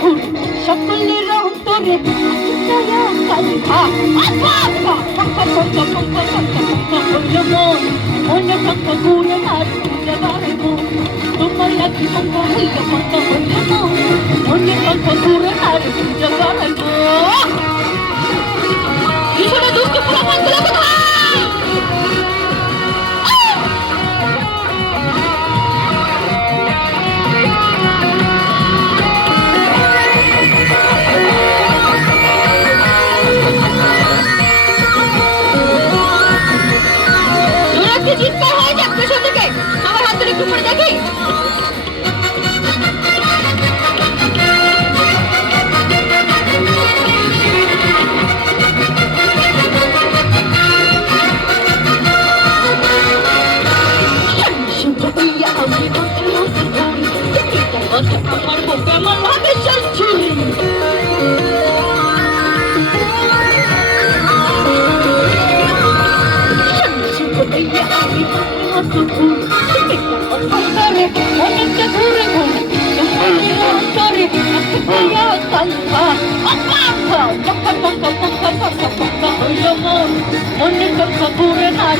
ঘুরে সকলের অন্তরে মনে পঙ্কা ঘুরে আর ঘুরে বাড়ব তোমার লাগি পঙ্কা হইলে পঙ্কা হইলে মনে পঙ্কা ঘুরে আর ঘুরে বাড়ব পিছনে দুষ্টু পোলা পানগুলো কোথায় চিৎকার হয়ে যাক পেছন থেকে আমার হাত ধরে একটু পরে দেখি আমার বুকে আমার ভাবে চলছি অনেকটা ঘুরে ঘুরে মনে পঙ্কা ঘুরে আর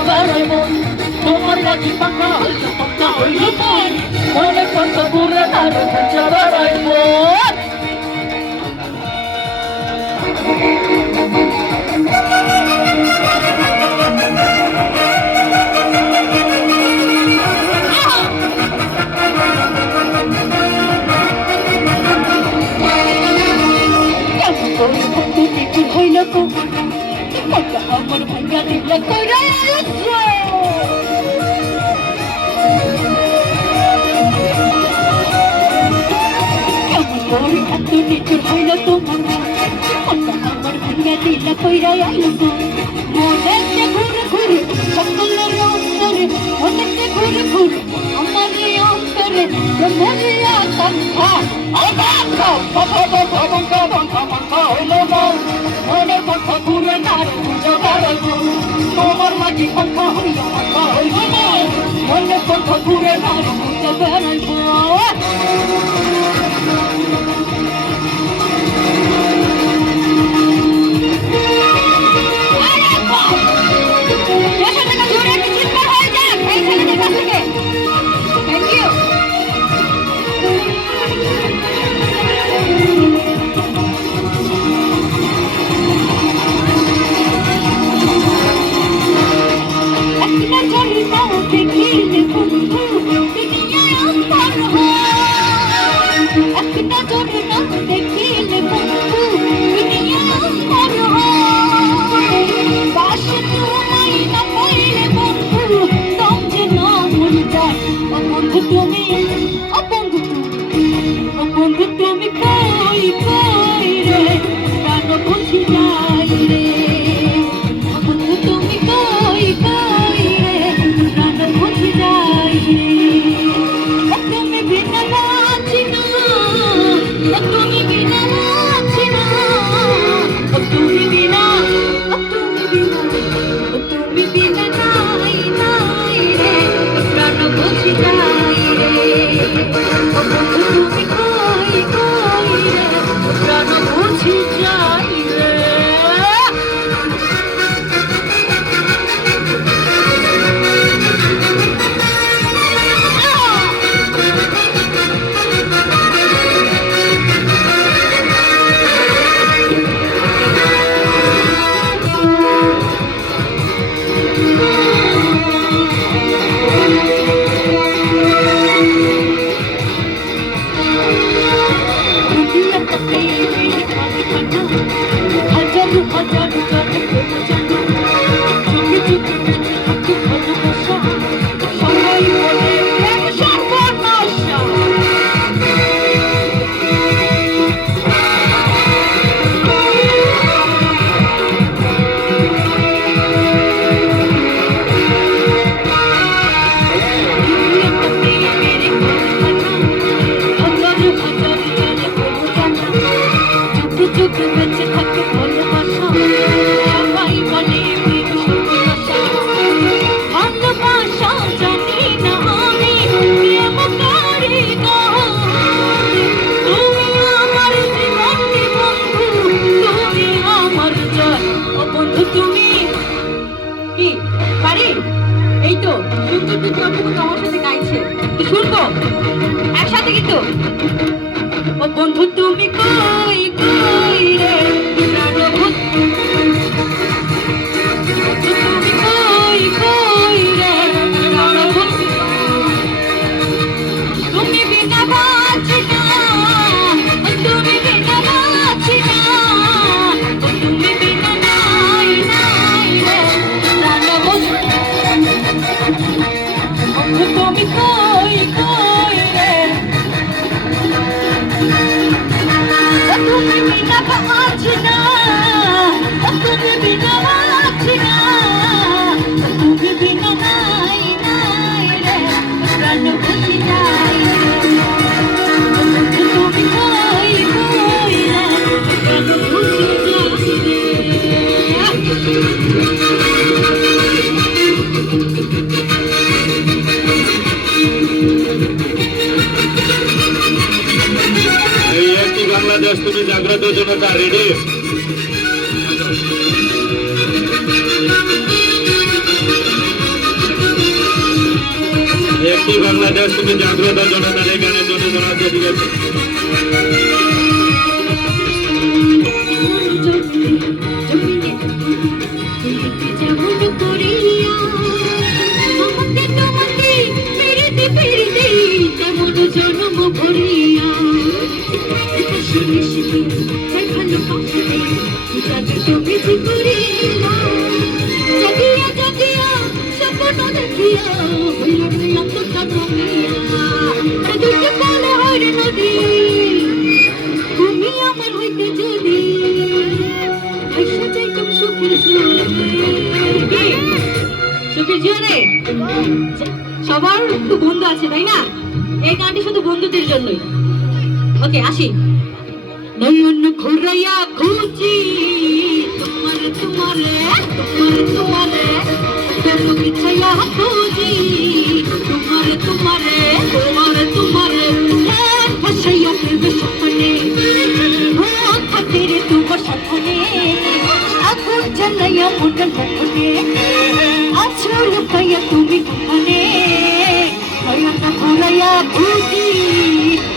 বাড়াইব তোমার লাগি পাঙ্কা হইল পঙ্কা হইল মনে পঙ্কা ঘুরে আর বাড়াইব হইল আমার ভাইয়া দিলে কইরা এত নিচুর হইল তোমার আমার ভাইয়া দিলে কইরা মনে ঘুরে ঘুরে সকলের অন্তরে অনেকটা ঘুরে ঘুরে আমার অন্তরে ব্রহ্মরিয়া সংখ্যা মনে পঙ্কা ঘুরে আর ঘুরে বাড়ব তোমার মাঝে পঙ্কা হইল পঙ্কা হইল মনে পঙ্কা ঘুরে আর ঘুরে বাড়ব তুমি কই কই রে প্রাণ বুঝি যাই রে তুমি কই কই রে প্রাণ বুঝি যাই রে তুমি বিনা বাঁচি না তুমি বিনা বাঁচি না তুমি বিনা তুমি বিনা নাই নাই রে প্রাণ বুঝি যাই রে তুমি কই কই রে প্রাণ বুঝি যাই রে বন্ধু তুমি কই কই রে প্রাণবন্ধু তুমি কই কই রে প্রাণবন্ধু তুমি বিনা বাঁচি না তুমি বিনা বাঁচি না তুমি বিনা নাই নাই রে প্রাণবন্ধু তুমি কই কই রে তুমি বিনা বাঁচি না তুমি বিনা বাঁচি না তুমি বিনা নাই নাই রে প্রাণবন্ধু নাই তুমি কই কই রে প্রাণবন্ধু বাংলাদেশ তুমি জাগ্রত জনতা রেডি একটি বাংলাদেশ তুমি জাগ্রত জনতার এখানে জন্য জনাতে দিয়েছে জন্ম ভরিয়া তুমি করিয়া জাগিয়া জাগিয়া স্বপ্ন দেখিয়া নদী তুমি আমার হইতে যদি সুখের জোরে সবার তো বন্ধু আছে তাই না এই গানটি শুধু বন্ধুদের জন্যই ওকে আসি নয়ন ঘুরাইয়া খুঁজি তোমার তোমারে তোমার তোমারে তুমি বিছাইয়া খুঁজি তোমার তোমারে তোমার তোমারে ভাসাইয়া ফিরবে সপনে থাকতে রে তোমার সাথে আগুন জ্বালাইয়া মনটা গোপনে আছো লুকাইয়া তুমি গোপনে নয়ন ঘুরাইয়া খুঁজি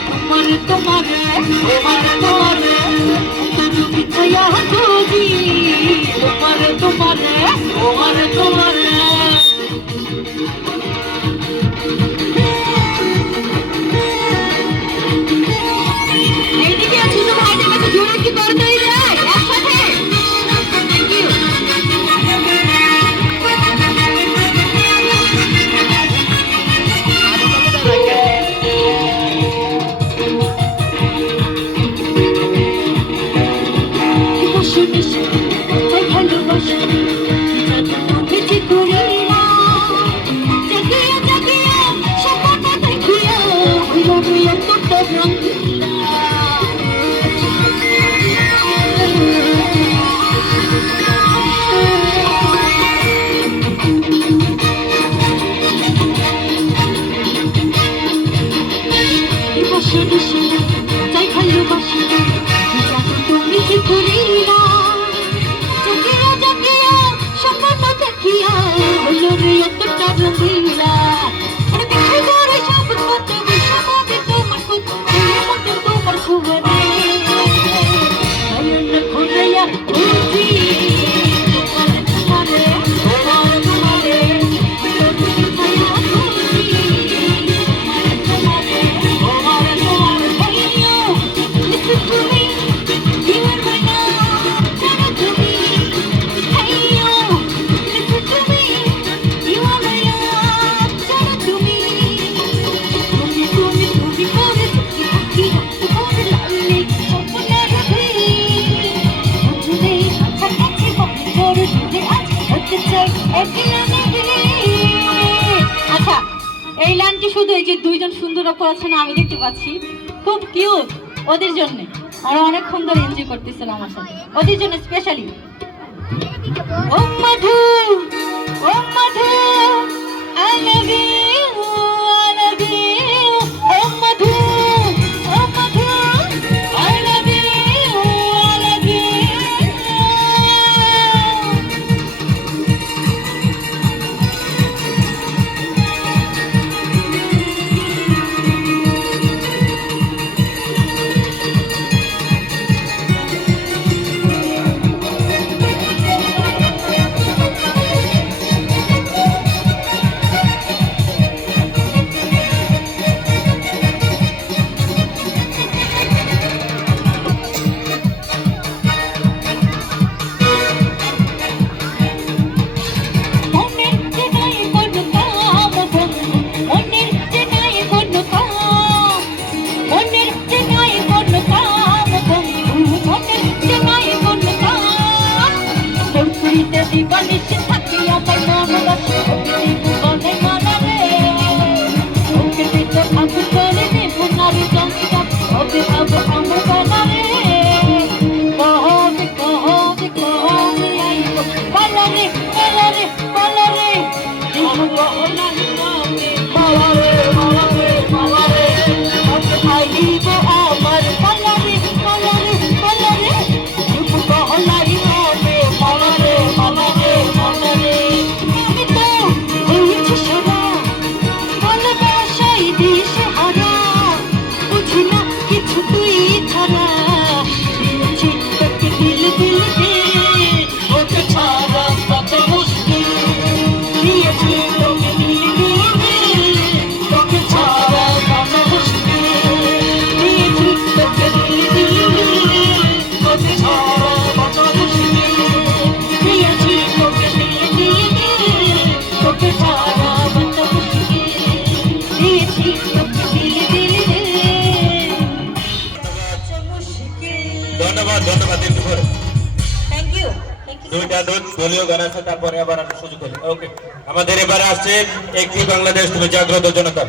তোমার তোমারে তোমার তোমারে তুমি বিছাইয়া খুঁজি তোমার তোমারে তোমার তোমারে এইদিকে ছোট ভাইদের কাছে জোরে কি করতেই যায় একসাথে থ্যাংক ইউ আচ্ছা এই লাইনটি শুধু এই যে দুইজন সুন্দর অপর আছে না আমি দেখতে পাচ্ছি খুব কিউট ওদের জন্য আর অনেকক্ষণ ধরে এনজয় করতেছিল আমার সাথে ওদের জন্য স্পেশালি ও Madhu I love you I love you ও Madhu I love you I love you দুইটা দলীয় গান আছে, তারপরে আবার সুযোগ হলো। ওকে, আমাদের এবারে আসছে একটি বাংলাদেশ তুমি জাগ্রত জনতা।